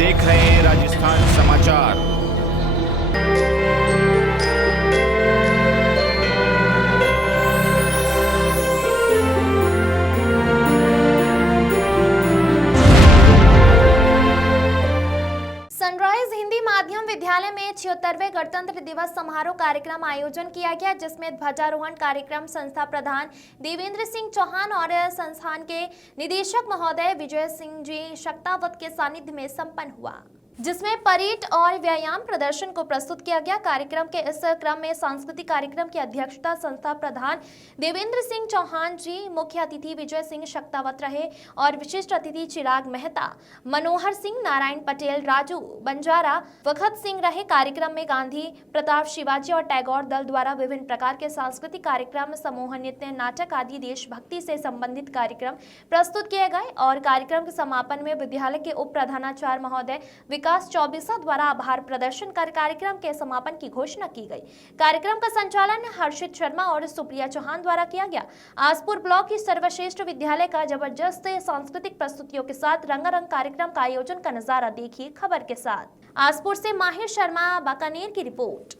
देख रहे हैं राजस्थान समाचार। सनराइज हिंदी माध्यम विद्यालय में 76वें गणतंत्र दिवस समारोह कार्यक्रम आयोजन किया गया, जिसमें ध्वजारोहण कार्यक्रम संस्था प्रधान देवेंद्र सिंह चौहान और संस्थान के निदेशक महोदय विजय सिंह जी शक्तावत के सानिध्य में संपन्न हुआ, जिसमें परेड और व्यायाम प्रदर्शन को प्रस्तुत किया गया। कार्यक्रम के इस क्रम में सांस्कृतिक कार्यक्रम की अध्यक्षता संस्था प्रधान देवेंद्र सिंह चौहान जी, मुख्य अतिथि विजय सिंह शक्तावत रहे और विशिष्ट अतिथि चिराग मेहता, मनोहर सिंह, नारायण पटेल, राजू बंजारा, वखत सिंह रहे। कार्यक्रम में गांधी प्रताप, शिवाजी और टैगोर दल द्वारा विभिन्न प्रकार के सांस्कृतिक कार्यक्रम, समूह नृत्य, नाटक आदि देशभक्ति से संबंधित कार्यक्रम प्रस्तुत किए गए और कार्यक्रम के समापन में विद्यालय के उप प्रधानाचार्य महोदय विकास चौबीसा द्वारा आभार प्रदर्शन कर कार्यक्रम के समापन की घोषणा की गई। कार्यक्रम का संचालन हर्षित शर्मा और सुप्रिया चौहान द्वारा किया गया। आसपुर ब्लॉक की सर्वश्रेष्ठ विद्यालय का जबरदस्त सांस्कृतिक प्रस्तुतियों के साथ रंगारंग कार्यक्रम का आयोजन का नजारा देखिए खबर के साथ। आसपुर से माहिर शर्मा बाकानेर की रिपोर्ट।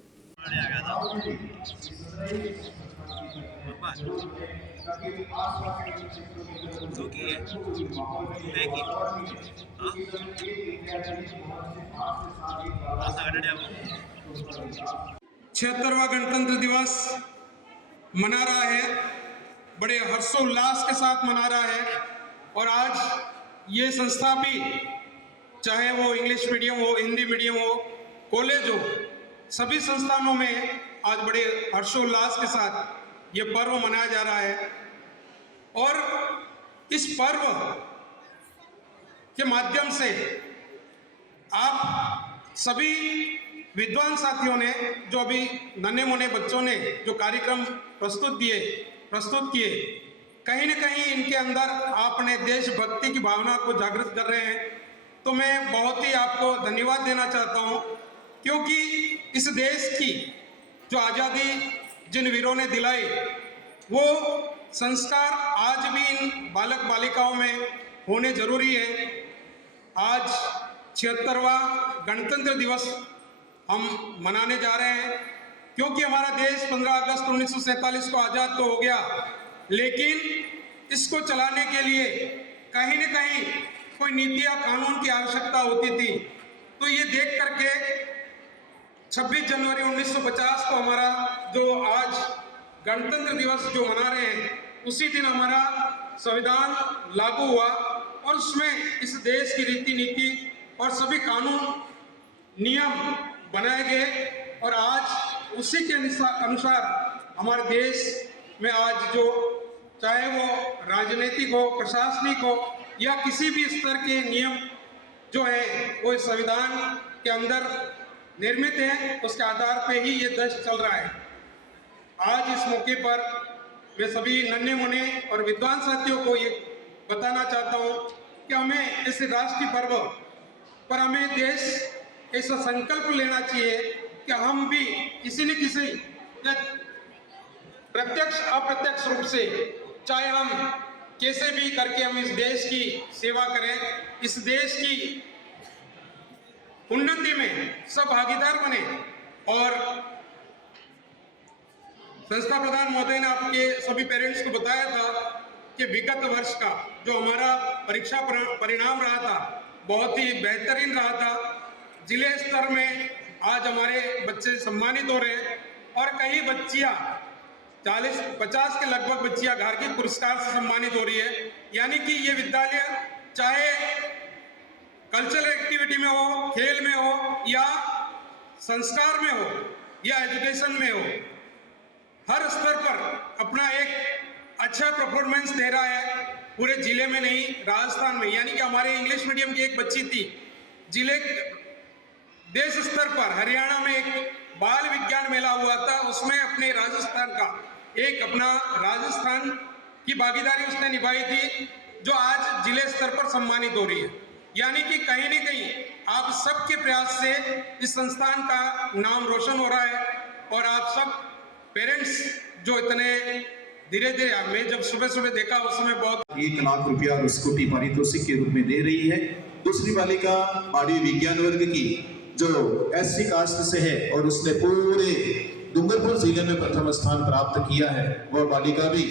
छिहत्तरवां गणतंत्र दिवस मना रहा है, बड़े हर्षोल्लास के साथ मना रहा है। और आज ये संस्था भी, चाहे वो इंग्लिश मीडियम हो, हिंदी मीडियम हो, कॉलेज हो, सभी संस्थानों में आज बड़े हर्षोल्लास के साथ ये पर्व मनाया जा रहा है। और इस पर्व के माध्यम से आप सभी विद्वान साथियों ने, जो अभी नन्हे मुन्ने बच्चों ने जो कार्यक्रम प्रस्तुत किए, कहीं न कहीं इनके अंदर आपने देशभक्ति की भावना को जागृत कर रहे हैं। तो मैं बहुत ही आपको धन्यवाद देना चाहता हूं, क्योंकि इस देश की जो आज़ादी जिन वीरों ने दिलाई, वो संस्कार आज भी इन बालक बालिकाओं में होने जरूरी है। आज 76वां गणतंत्र दिवस हम मनाने जा रहे हैं, क्योंकि हमारा देश 15 अगस्त 1947 को आज़ाद तो हो गया, लेकिन इसको चलाने के लिए कहीं न कहीं कोई नीति या कानून की आवश्यकता होती थी। तो ये देख करके 26 जनवरी 1950 को हमारा जो आज गणतंत्र दिवस जो मना रहे हैं, उसी दिन हमारा संविधान लागू हुआ और उसमें इस देश की रीति नीति और सभी कानून नियम बनाए गए। और आज उसी के अनुसार हमारे देश में आज जो, चाहे वो राजनीतिक हो, प्रशासनिक हो या किसी भी स्तर के नियम जो है, वो इस संविधान के अंदर निर्मित है, उसके आधार पे ही ये देश चल रहा है। आज इस मौके पर मैं सभी नन्हे मुन्ने और विद्वान साथियों को ये बताना चाहता हूँ कि हमें इस राष्ट्रीय पर्व पर हमें देश ऐसा संकल्प लेना चाहिए कि हम भी किसी न किसी प्रत्यक्ष अप्रत्यक्ष रूप से, चाहे हम कैसे भी करके हम इस देश की सेवा करें, इस देश की उन्नति में सब भागीदार बने। और संस्था प्रधान महोदय ने आपके सभी पेरेंट्स को बताया था कि विगत वर्ष का जो हमारा परीक्षा परिणाम रहा था, बहुत ही बेहतरीन रहा था। जिले स्तर में आज हमारे बच्चे सम्मानित हो रहे हैं और कई बच्चियां 40-50 के लगभग बच्चियां गार्गी पुरस्कार से सम्मानित हो रही है। यानी कि ये विद्यालय चाहे कल्चरल एक्टिविटी में हो, खेल में हो या संस्कार में हो या एजुकेशन में हो, हर स्तर पर अपना एक अच्छा परफॉर्मेंस दे रहा है। पूरे जिले में नहीं, राजस्थान में, यानी कि हमारे इंग्लिश मीडियम की एक बच्ची थी, जिले देश स्तर पर हरियाणा में एक बाल विज्ञान मेला हुआ था, उसमें अपने राजस्थान का एक अपना राजस्थान की भागीदारी उसने निभाई थी, जो आज जिले स्तर पर सम्मानित हो रही है। यानी कि कहीं न कहीं आप सबके प्रयास से इस संस्थान का नाम रोशन हो रहा है। और आप सब पेरेंट्स जो इतने धीरे धीरे, मैं जब सुबह सुबह देखा उस समय बहुत 1 लाख रुपया और स्कूटी पारितोषिक के रूप में दे रही है। दूसरी बालिका बारहवीं विज्ञान वर्ग की जो SC कास्ट से है और उसने पूरे डूंगरपुर जिले में प्रथम स्थान प्राप्त किया है, वह बालिका भी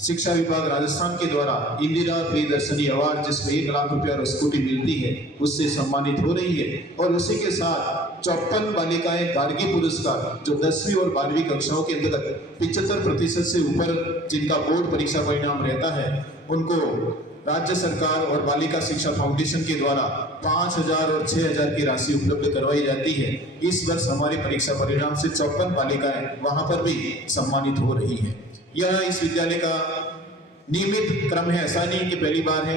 शिक्षा विभाग राजस्थान के द्वारा इंदिरा प्रियदर्शनी अवार्ड जिसमें 1 लाख रुपया और स्कूटी मिलती है उससे सम्मानित हो रही है। और उसी के साथ 54 बालिकाएं गार्गी पुरस्कार जो 10वीं और 12वीं कक्षाओं के अंतर्गत 75% से ऊपर जिनका बोर्ड परीक्षा परिणाम रहता है उनको राज्य सरकार और बालिका शिक्षा फाउंडेशन के द्वारा 5,000 और 6,000 की राशि उपलब्ध करवाई जाती है। इस वर्ष हमारे परीक्षा परिणाम से 54 बालिकाएं वहां पर भी सम्मानित हो रही है। यह इस विद्यालय का नियमित क्रम है, ऐसा नहीं कि पहली बार है।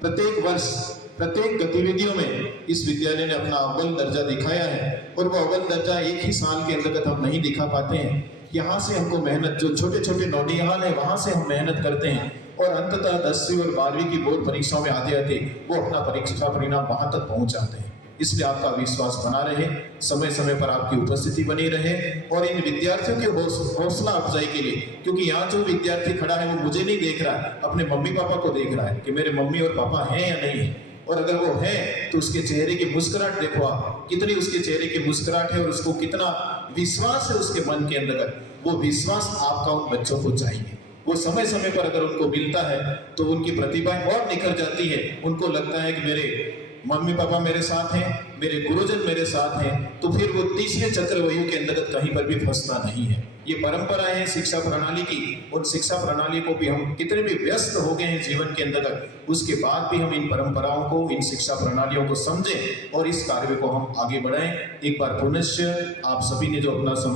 प्रत्येक वर्ष प्रत्येक गतिविधियों में इस विद्यालय ने अपना अव्वल दर्जा दिखाया है और वो अव्वल दर्जा एक ही साल के अंतर्गत हम नहीं दिखा पाते हैं। यहाँ से हमको मेहनत, जो छोटे छोटे नौनिहाल है वहां से हम मेहनत करते हैं और अंततः 10वीं और 12वीं की बोर्ड परीक्षाओं में आते आते वो अपना परीक्षा परिणाम वहां तक पहुंच जाते हैं। इसलिए आपका विश्वास बना रहे, समय समय पर आपकी उपस्थिति बनी रहे और इन विद्यार्थियों के हौसला अफजाई के लिए, क्योंकि यहाँ जो विद्यार्थी खड़ा है वो मुझे नहीं देख रहा है, अपने मम्मी पापा को देख रहा है कि मेरे मम्मी और पापा हैं या नहीं है। और अगर वो है तो उसके चेहरे की मुस्कुराहट देखो आप, कितनी उसके चेहरे की मुस्कुराहट है और उसको कितना विश्वास है उसके मन के अंदर। वो विश्वास आपका उन बच्चों को चाहिए। वो समय समय पर अगर उनको मिलता है तो उनकी प्रतिभाएं और निखर जाती है। उनको लगता है कि मेरे मम्मी पापा मेरे साथ हैं, मेरे गुरुजन मेरे साथ हैं, तो फिर वो तीसरे चक्रव्यूह के अंतर्गत कहीं पर भी फंसता नहीं है। ये परंपराएं हैं शिक्षा प्रणाली की। उन शिक्षा प्रणाली को भी हम कितने भी व्यस्त हो गए हैं जीवन के अंतर्गत, उसके बाद भी हम इन परंपराओं को, इन शिक्षा प्रणालियों को समझें और इस कार्य को हम आगे बढ़ाएं। एक बार पुनश्च आप सभी ने जो अपना समय